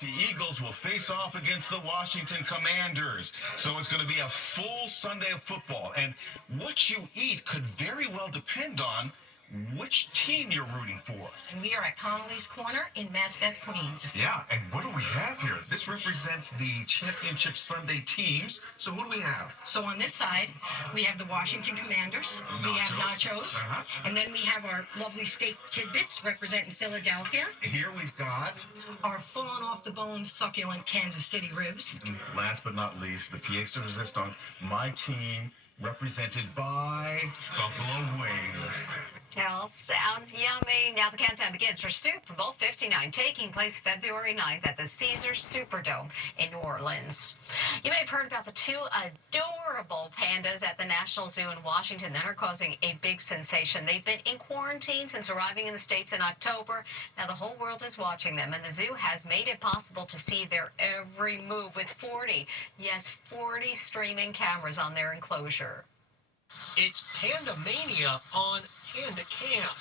The Eagles will face off against the Washington Commanders. So it's going to be a full Sunday of football. And what you eat could very well depend on which team you're rooting for. And we are at Connolly's Corner in Maspeth, Queens. Yeah, and what do we have here? This represents the championship Sunday teams. So who do we have? So on this side, we have the Washington Commanders. We have nachos. And then we have our lovely steak tidbits representing Philadelphia. Here we've got our fallen off the bone succulent Kansas City ribs. And last but not least, the pièce de résistance, my team represented by Buffalo Wings. Well, sounds yummy. Now the countdown begins for Super Bowl 59, taking place February 9th at the Caesars Superdome in New Orleans. You may have heard about the two adorable pandas at the National Zoo in Washington that are causing a big sensation. They've been in quarantine since arriving in the States in October. Now the whole world is watching them, and the zoo has made it possible to see their every move with 40 streaming cameras on their enclosure. It's Panda Mania on Panda Camp.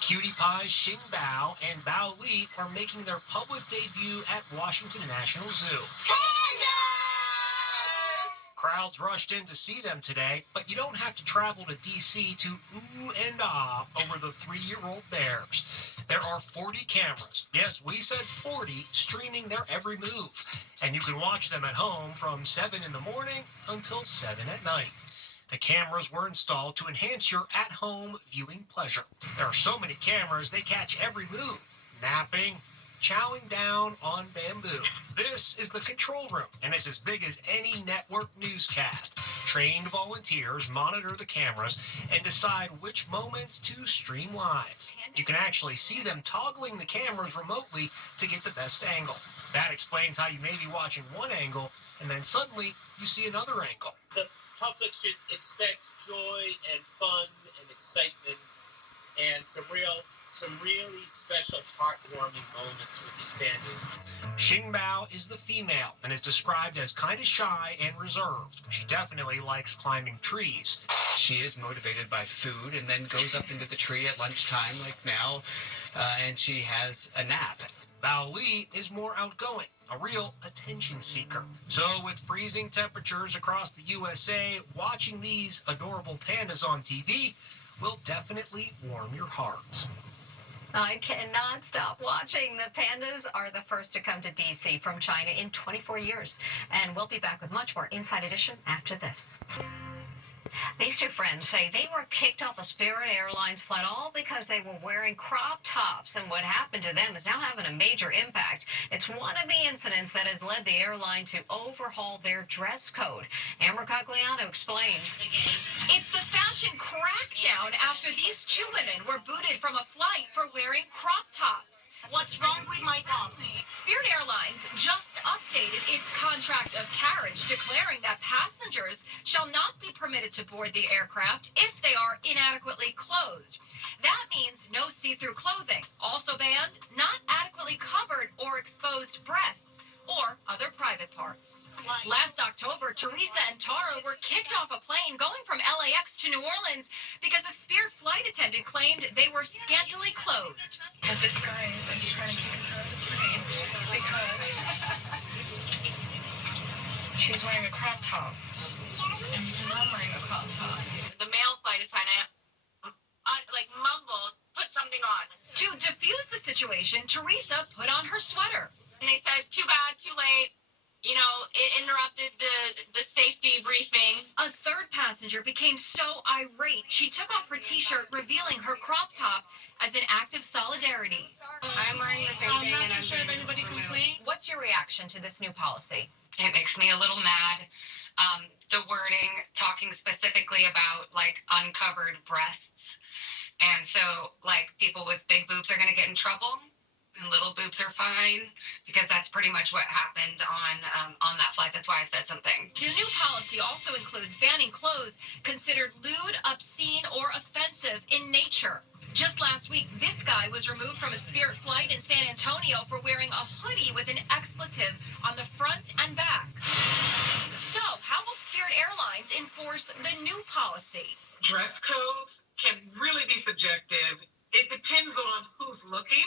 Cutie Pie, Xing Bao, and Bao Li are making their public debut at Washington National Zoo. Panda! Crowds rushed in to see them today, but you don't have to travel to D.C. to ooh and ah over the 3-year-old bears. There are 40 cameras, yes, we said 40, streaming their every move. And you can watch them at home from 7 in the morning until 7 at night. The cameras were installed to enhance your at-home viewing pleasure. There are so many cameras, they catch every move. Napping, chowing down on bamboo. This is the control room, and it's as big as any network newscast. Trained volunteers monitor the cameras and decide which moments to stream live. You can actually see them toggling the cameras remotely to get the best angle. That explains how you may be watching one angle, and then suddenly you see another angle. The public should expect joy and fun and excitement and some really special heartwarming moments with these pandas. Xing Bao is the female and is described as kind of shy and reserved. She definitely likes climbing trees. She is motivated by food and then goes up into the tree at lunchtime like now, and she has a nap. Bao Li is more outgoing, a real attention seeker. So with freezing temperatures across the USA, watching these adorable pandas on TV will definitely warm your heart. I cannot stop watching. The pandas are the first to come to D.C. from China in 24 years. And we'll be back with much more Inside Edition after this. These two friends say they were kicked off a Spirit Airlines flight all because they were wearing crop tops, and what happened to them is now having a major impact. It's one of the incidents that has led the airline to overhaul their dress code. Amber Cogliano explains. It's the fashion crackdown after these two women were booted from a flight for wearing crop tops. What's wrong with my top? Spirit Airlines just updated its contract of carriage, declaring that passengers shall not be permitted to board the aircraft if they are inadequately clothed. That means no see-through clothing. Also banned, not adequately covered or exposed breasts or other private parts. Last October, Teresa and Tara were kicked off a plane going from LAX to New Orleans because a Spirit flight attendant claimed they were scantily clothed. And this guy is trying to kick us out of the plane because she's wearing a crop top. And because I'm wearing a crop top. The male flight is trying to mumble, put something on. To defuse the situation, Teresa put on her sweater. And they said, too bad, too late. You know, it interrupted the safety briefing. A third passenger became so irate, she took off her t-shirt, revealing her crop top as an act of solidarity. I'm wearing the same thing, and I'm sure if anybody complained. What's your reaction to this new policy? It makes me a little mad. The wording talking specifically about uncovered breasts. And so people with big boobs are going to get in trouble. And little boobs are fine, because that's pretty much what happened on that flight. That's why I said something. The new policy also includes banning clothes considered lewd, obscene, or offensive in nature. Just last week, this guy was removed from a Spirit flight in San Antonio for wearing a hoodie with an expletive on the front and back. So, how will Spirit Airlines enforce the new policy? Dress codes can really be subjective It depends on who's looking,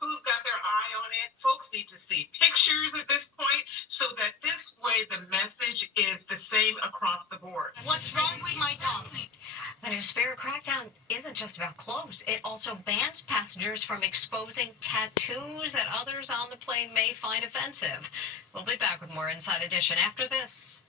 who's got their eye on it. Folks need to see pictures at this point so that this way the message is the same across the board. What's wrong with my top? The new Spirit crackdown isn't just about clothes. It also bans passengers from exposing tattoos that others on the plane may find offensive. We'll be back with more Inside Edition after this.